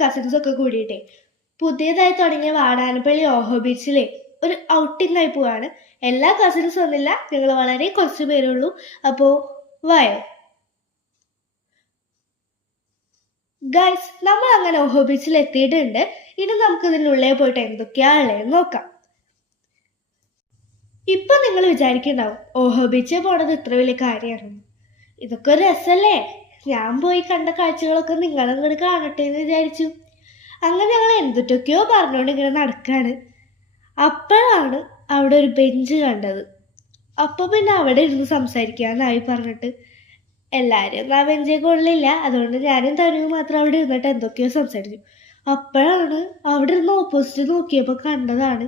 കസിൻസൊക്കെ കൂടിയിട്ടേ പുതിയതായി തുടങ്ങിയ വാടാനപ്പള്ളി ഓഹോ ബീച്ചിലെ ഒരു ഔട്ടിംഗ് ആയി പോവാണ്. എല്ലാ കസിൻസും ഒന്നില്ല, ഞങ്ങൾ വളരെ കുറച്ച് പേരുള്ളൂ. അപ്പോൾ വായോ ഗൈസ്, നമ്മൾ അങ്ങനെ ഓഹോ ബീച്ചിൽ എത്തിയിട്ടുണ്ട്. ഇനി നമുക്ക് ഇതിനുള്ളിൽ പോയിട്ട് എന്തൊക്കെയാണുള്ളതെന്ന് നോക്കാം. ഇപ്പൊ നിങ്ങൾ വിചാരിക്കുന്നുണ്ടാവും ഓഹോ ബീച്ചിൽ പോണത് ഇത്ര വലിയ കാര്യമാണ്. ഇതൊക്കെ ഒരു രസമല്ലേ, ഞാൻ പോയി കണ്ട കാഴ്ചകളൊക്കെ നിങ്ങളങ്ങോട്ട് കാണട്ടെ എന്ന് വിചാരിച്ചു. അങ്ങനെ ഞങ്ങൾ എന്തൊക്കെയോ പറഞ്ഞുകൊണ്ട് ഇങ്ങനെ നടക്കാണ്. അപ്പോഴാണ് അവിടെ ഒരു ബെഞ്ച് കണ്ടത്. അപ്പോൾ പിന്നെ അവിടെ ഇരുന്ന് സംസാരിക്കാന്നായി പറഞ്ഞിട്ട് എല്ലാവരും ആ ബെഞ്ചിൽ കൊള്ളില്ല, അതുകൊണ്ട് ഞാനും തനുവും മാത്രം അവിടെ ഇരുന്നിട്ട് എന്തൊക്കെയോ സംസാരിച്ചു. അപ്പോഴാണ് അവിടെ ഇരുന്ന് ഓപ്പോസിറ്റ് നോക്കിയപ്പോൾ കണ്ടതാണ്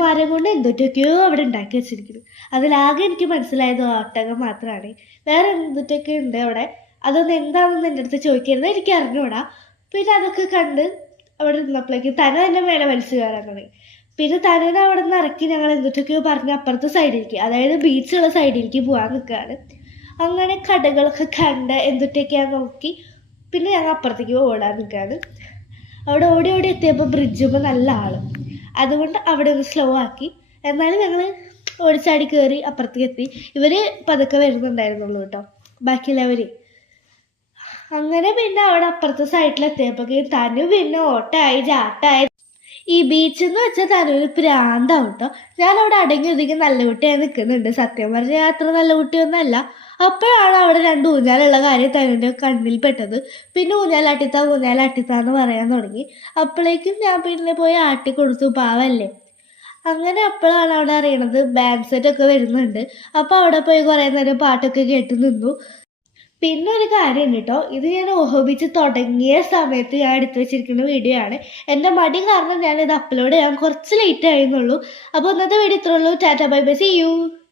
മരം കൊണ്ട് എന്തൊക്കെയോ അവിടെ ഉണ്ടാക്കി വെച്ചിരിക്കുന്നത്. അതിലാകെ എനിക്ക് മനസ്സിലായത് ഒട്ടകം മാത്രമാണ്. വേറെ എന്തൊക്കെ ഉണ്ട് അവിടെ, അതൊന്നും എന്താണെന്ന് എൻ്റെ അടുത്ത് ചോദിക്കരുത്, എനിക്ക് അറിഞ്ഞൂടാ. പിന്നെ അതൊക്കെ കണ്ട് അവിടെ ഇരുന്നപ്പോഴേക്ക് തന തന്നെ മേലെ വലിച്ചു കയറാൻ തുടങ്ങി. പിന്നെ തനുവിനെ അവിടെ നിന്ന് ഇറക്കി ഞങ്ങൾ എന്തൊക്കെയോ പറഞ്ഞ് അപ്പുറത്തെ സൈഡിലേക്ക്, അതായത് ബീച്ചുള്ള സൈഡിലേക്ക് പോകാൻ നിൽക്കുകയാണ്. അങ്ങനെ കടകളൊക്കെ കണ്ട് എന്തൊക്കെയാന്ന് നോക്കി പിന്നെ ഞങ്ങൾ അപ്പുറത്തേക്ക് ഓടാൻ നിൽക്കുകയാണ്. അവിടെ ഓടി ഓടി എത്തിയപ്പോൾ ബ്രിഡ്ജുമ്പോൾ നല്ല ആളും, അതുകൊണ്ട് അവിടെ ഒന്ന് സ്ലോ ആക്കി. എന്നാലും ഞങ്ങൾ ഓടിച്ചാടി കയറി അപ്പുറത്തേക്ക് എത്തി. ഇവർ പതുക്കെ വരുന്നുണ്ടായിരുന്നുള്ളൂ കേട്ടോ, ബാക്കിയുള്ളവർ. അങ്ങനെ പിന്നെ അവിടെ അപ്പുറത്തെ സൈഡിലെത്തിയപ്പോഴേക്കും തനു പിന്നെ ഓട്ടമായി ചാട്ടായി. ഈ ബീച്ച് എന്ന് വെച്ചാൽ തനുവിന് പ്രാന്താവും കേട്ടോ. ഞാനവിടെ അടങ്ങി ഒതുങ്ങി നല്ല കുട്ടിയായി നിൽക്കുന്നുണ്ട്. സത്യം പറഞ്ഞാൽ അത്ര നല്ല കുട്ടിയൊന്നുമല്ല. അപ്പോഴാണ് അവിടെ രണ്ട് ഊഞ്ഞാലുള്ള കാര്യം തനുവിൻ്റെ കണ്ണിൽ പെട്ടത്. പിന്നെ ഊഞ്ഞാലാട്ടിത്താന്ന് പറയാൻ തുടങ്ങി. അപ്പോഴേക്കും ഞാൻ പിന്നെ പോയി ആട്ടി കൊടുത്തു, പാവല്ലേ. അങ്ങനെ അപ്പോഴാണ് അവിടെ അറിയണത് ബാൻഡ് സെറ്റൊക്കെ വരുന്നുണ്ട്. അപ്പോൾ അവിടെ പോയി കുറേ നേരം പാട്ടൊക്കെ കേട്ട് നിന്നു. പിന്നെ ഒരു കാര്യം കേട്ടോ, ഇത് ഞാൻ ഓഹോ ബീച്ച് തുടങ്ങിയ സമയത്ത് ഞാൻ എടുത്തു വെച്ചിരിക്കുന്ന വീഡിയോ ആണ്. എൻ്റെ മടി കാരണം ഞാനിത് അപ്ലോഡ് ചെയ്യാൻ കുറച്ച് ലേറ്റ് ആയിരുന്നുള്ളൂ. അപ്പോൾ ഇന്നത്തെ വീഡിയോ ഇത്രയുള്ളൂ. Tata bye bye, see U.